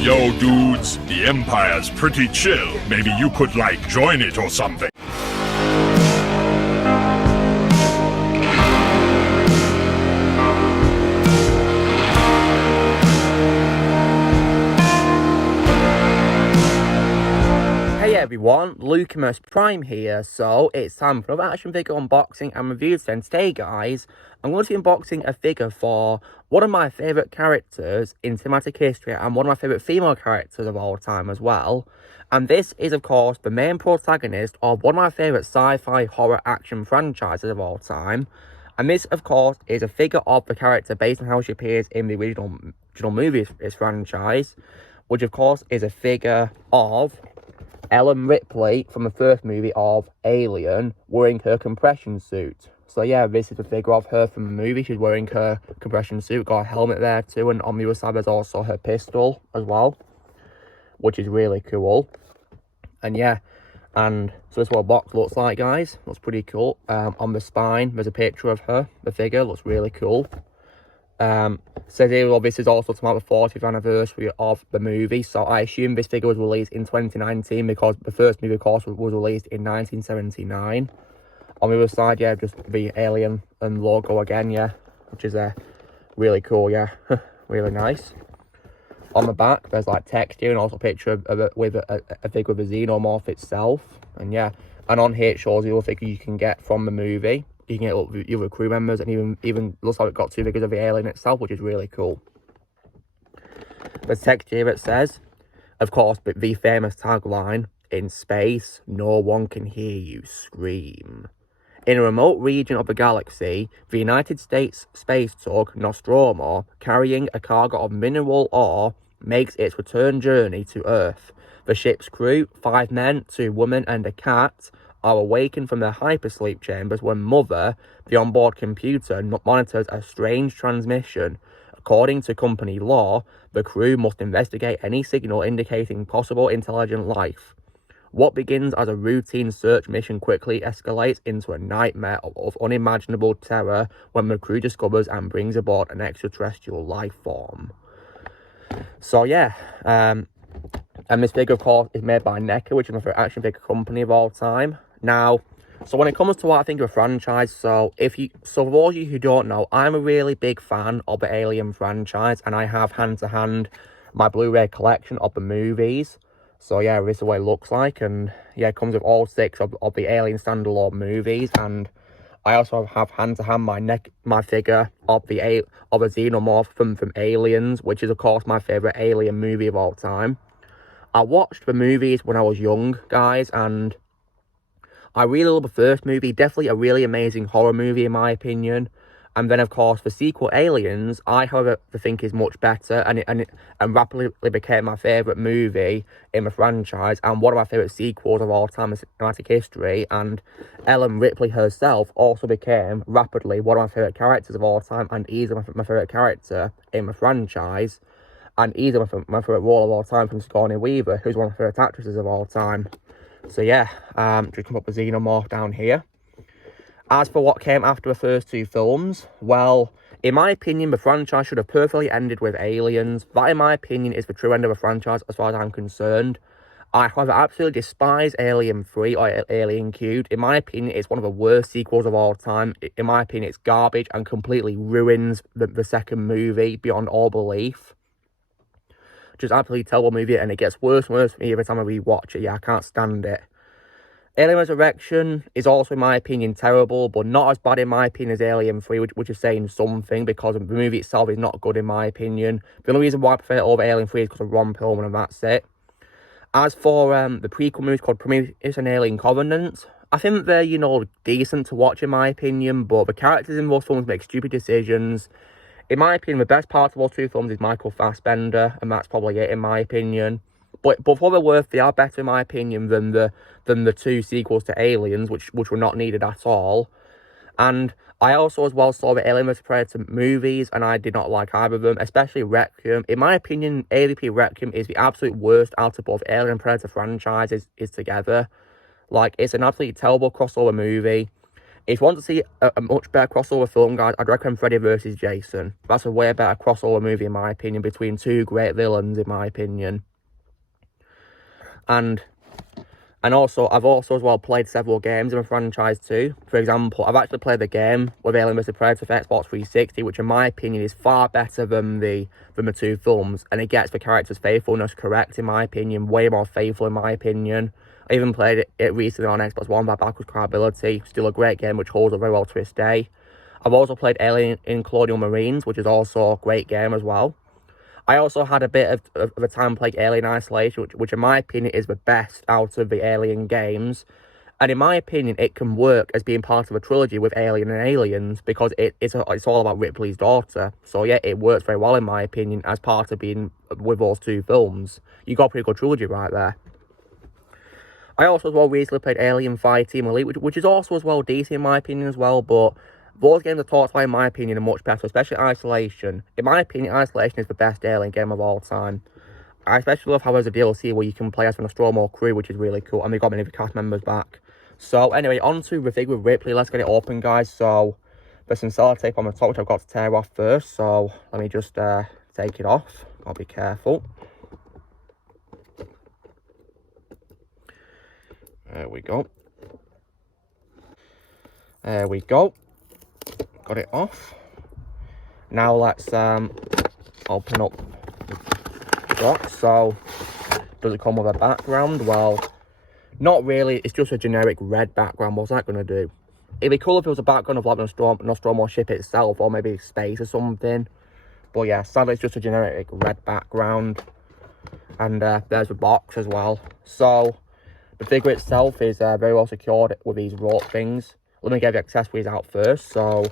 Yo, dudes, the Empire's pretty chill. Maybe you could, join it or something. Hey everyone, Lucamus Prime here. So it's time for another action figure unboxing and review. Today, guys, I'm going to be unboxing a figure for one of my favourite characters in cinematic history and one of my favourite female characters of all time as well. And this is, of course, the main protagonist of one of my favourite sci-fi horror action franchises of all time. And this, of course, is a figure of the character based on how she appears in the original movie franchise, which, of course, is a figure of Ripley from the first movie of Alien, wearing her compression suit. So yeah, this is a figure of her from the movie. She's wearing her compression suit, got a helmet there too, and on the other side there's also her pistol as well, which is really cool. And yeah, and so this is what a box looks like, guys. Looks pretty cool. On the spine there's a picture of her, the figure, looks really cool. Says here, well, this is also to mark the 40th anniversary of the movie, so I assume this figure was released in 2019 because the first movie, of course, was released in 1979. On the other side, yeah, just the Alien and logo again, yeah, which is really cool, yeah, really nice. On the back, there's text here and also a picture of it with a figure of the xenomorph itself, and yeah, and on here it shows the other figure you can get from the movie. You can get the other crew members, and even looks like it's got two figures of the alien itself, which is really cool. The text here, it says, of course, but the famous tagline, "In space, no one can hear you scream." In a remote region of the galaxy, the United States space tug Nostromo, carrying a cargo of mineral ore, makes its return journey to Earth. The ship's crew, 5 men, 2 women, and a cat, are awakened from their hypersleep chambers when Mother, the onboard computer, monitors a strange transmission. According to company law, the crew must investigate any signal indicating possible intelligent life. What begins as a routine search mission quickly escalates into a nightmare of unimaginable terror when the crew discovers and brings aboard an extraterrestrial life form. So yeah, and this figure, of course, is made by Neca, which is my favorite action figure company of all time. Now, so when it comes to what I think of a franchise, so for those of you who don't know, I'm a really big fan of the Alien franchise, and I have hand to hand my Blu-ray collection of the movies. So yeah, this is what it looks like, and yeah, it comes with all 6 of the Alien standalone movies, and I also have hand to hand my figure of a xenomorph from Aliens, which is of course my favorite Alien movie of all time. I watched the movies when I was young, guys, and I really love the first movie, definitely a really amazing horror movie in my opinion. And then, of course, the sequel, Aliens, I, however, think is much better, and rapidly became my favourite movie in the franchise, and one of my favourite sequels of all time in cinematic history. And Ripley herself also became, rapidly, one of my favourite characters of all time, and easily my favourite character in the franchise, and easily my favourite role of all time from Sigourney Weaver, who's one of my favourite actresses of all time. So yeah, just come up with Xenomorph down here. As for what came after the first 2 films, well, in my opinion, the franchise should have perfectly ended with Aliens. That, in my opinion, is the true end of the franchise as far as I'm concerned. I, however, absolutely despise Alien 3 or Alien Cubed. In my opinion, it's one of the worst sequels of all time. In my opinion, it's garbage and completely ruins the second movie beyond all belief. Just absolutely terrible movie, and it gets worse and worse for me every time I rewatch it. Yeah, I can't stand it. Alien Resurrection is also, in my opinion, terrible, but not as bad in my opinion as Alien 3, which is saying something, because the movie itself is not good in my opinion. The only reason why I prefer it over Alien 3 is because of Ron Perlman, and that's it. As for the prequel movies called Prometheus and Alien Covenant, I think they're, decent to watch in my opinion, but the characters in those films make stupid decisions. In my opinion, the best part of those 2 films is Michael Fassbender, and that's probably it in my opinion. But for what they're worth, they are better in my opinion than the 2 sequels to Aliens, which were not needed at all. And I also as well saw the Alien vs Predator movies, and I did not like either of them, especially Requiem. In my opinion, AVP Requiem is the absolute worst out of both Alien and Predator franchises together. It's an absolutely terrible crossover movie. If you want to see a much better crossover film, guys, I'd recommend Freddy vs. Jason. That's a way better crossover movie, in my opinion, between two great villains, in my opinion. And also, I've also as well played several games in the franchise too. For example, I've actually played the game with Alien vs. Predator for Xbox 360, which in my opinion is far better than the two films. And it gets the character's faithfulness correct, in my opinion. Way more faithful, in my opinion. I even played it recently on Xbox One by backwards compatibility. Still a great game, which holds up very well to this day. I've also played Alien in Colonial Marines, which is also a great game as well. I also had a bit of a time playing Alien Isolation, which in my opinion is the best out of the Alien games. And in my opinion, it can work as being part of a trilogy with Alien and Aliens, because it's all about Ripley's daughter. So yeah, it works very well, in my opinion, as part of being with those two films. You got a pretty good trilogy right there. I also as well recently played Alien Fireteam Elite, which is also as well decent in my opinion as well, but those games I talked about in my opinion are much better, especially Isolation. In my opinion, Isolation is the best Alien game of all time. I especially love how there's a DLC where you can play as an Nostromo crew, which is really cool, and they got many of the cast members back. So anyway, on to the figure with Ripley. Let's get it open, guys. So there's some sellotape on the top, which I've got to tear off first, so let me just take it off. I'll be careful. There we go. There we go. Got it off. Now let's open up the box. So, does it come with a background? Well, not really. It's just a generic red background. What's that going to do? It'd be cool if it was a background of like Nostromo ship itself, or maybe space or something. But yeah, sadly it's just a generic red background. And there's the box as well. So, the figure itself is very well secured with these rope things. Let me get the accessories out first. So,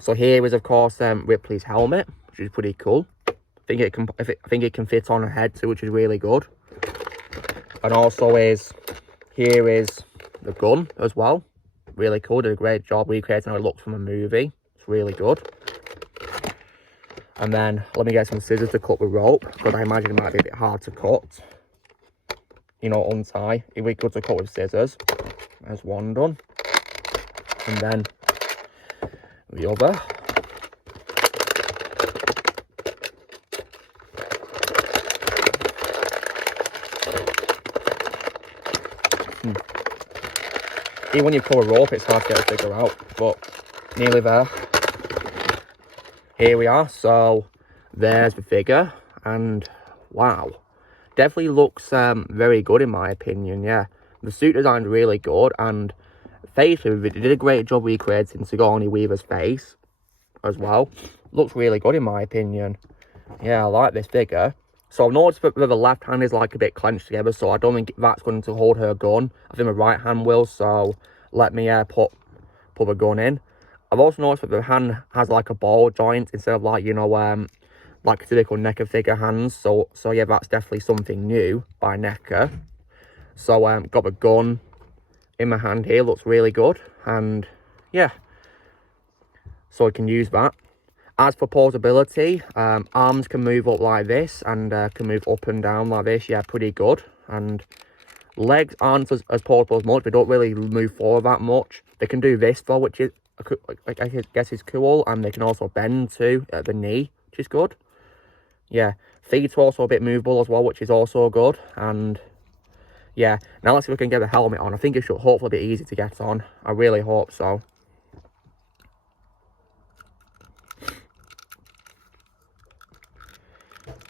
so here is of course Ripley's helmet, which is pretty cool. I think it can fit on her head too, which is really good. And also here is the gun as well. Really cool. Did a great job recreating how it looks from a movie. It's really good. And then let me get some scissors to cut the rope, because I imagine it might be a bit hard to cut. You know, untie. It'd be good to cut with scissors. There's one done. And then the other. Even when you pull a rope, it's hard to get the figure out, but nearly there. Here we are. So there's the figure, and wow, definitely looks very good in my opinion. Yeah, the suit design's really good, and facially they did a great job recreating Sigourney Weaver's face as well. Looks really good in my opinion. Yeah, I like this figure. So I've noticed that the left hand is like a bit clenched together, so I don't think that's going to hold her gun. I think the right hand will, so let me put the gun in. I've also noticed that the hand has like a ball joint instead of like, you know, like typical Neca figure hands. So yeah, that's definitely something new by Neca. So got the gun in my hand here, looks really good, and yeah, so I can use that. As for posability, arms can move up like this, and can move up and down like this. Yeah, pretty good. And legs aren't as portable as much. They don't really move forward that much. They can do this though, which is, I guess, is cool. And they can also bend too at the knee, which is good. Yeah, feet are also a bit movable as well, which is also good. And yeah, now let's see if we can get the helmet on. I think it should hopefully be easy to get on. I really hope so.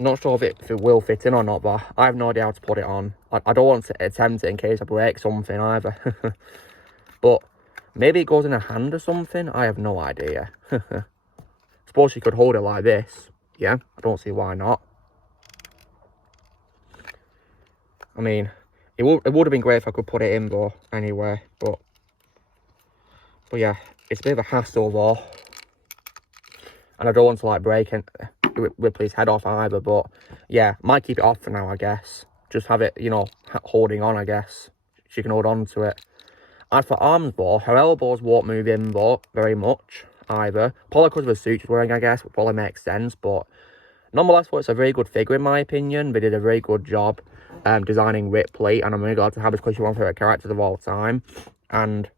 Not sure if it will fit in or not, but I have no idea how to put it on. I don't want to attempt it in case I break something either. But maybe it goes in a hand or something. I have no idea. Suppose you could hold it like this. Yeah, I don't see why not. I mean, it would have been great if I could put it in though, anyway. But yeah, it's a bit of a hassle though. And I don't want to like break Ripley's head off either, but yeah, might keep it off for now, I guess. Just have it, you know, holding on, I guess. She can hold on to it. As for arms though, her elbows won't move in though, very much, either. Probably because of the suit she's wearing, I guess, would probably make sense, but nonetheless, it's a very good figure in my opinion. They did a very good job designing Ripley, and I'm really glad to have this because she's one of my favourite characters of all time. And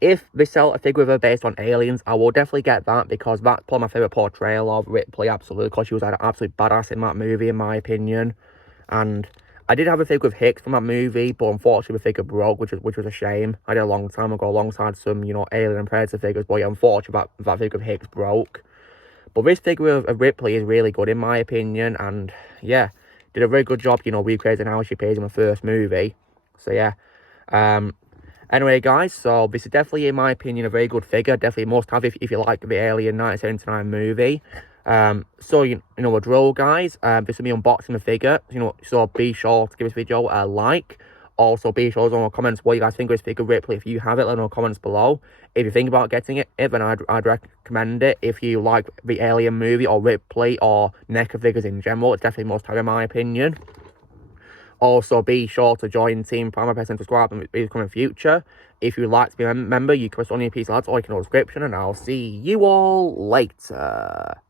if they sell a figure of her based on aliens, I will definitely get that, because that's probably my favourite portrayal of Ripley, absolutely, because she was an absolute badass in that movie, in my opinion. And I did have a figure of Hicks from that movie, but unfortunately the figure broke, which was a shame. I did a long time ago alongside some, you know, Alien and Predator figures, but yeah, unfortunately that figure of Hicks broke. But this figure of Ripley is really good in my opinion, and yeah, did a very good job, you know, recreating how she appears in the first movie. So yeah, anyway, guys, so this is definitely, in my opinion, a very good figure. Definitely a must-have if you like the Alien 1979 movie. So, you know the drill, guys. This will be unboxing the figure. You know, so be sure to give this video a like. Also, be sure to leave in the comments what you guys think of this figure, Ripley. If you have it, let me know in the comments below. If you think about getting it, then I'd recommend it. If you like the Alien movie, or Ripley, or Neca figures in general, it's definitely a must-have in my opinion. Also, be sure to join Team Prime and subscribe in the coming future. If you'd like to be a member, you can press on your piece of ads or you can know the description, and I'll see you all later.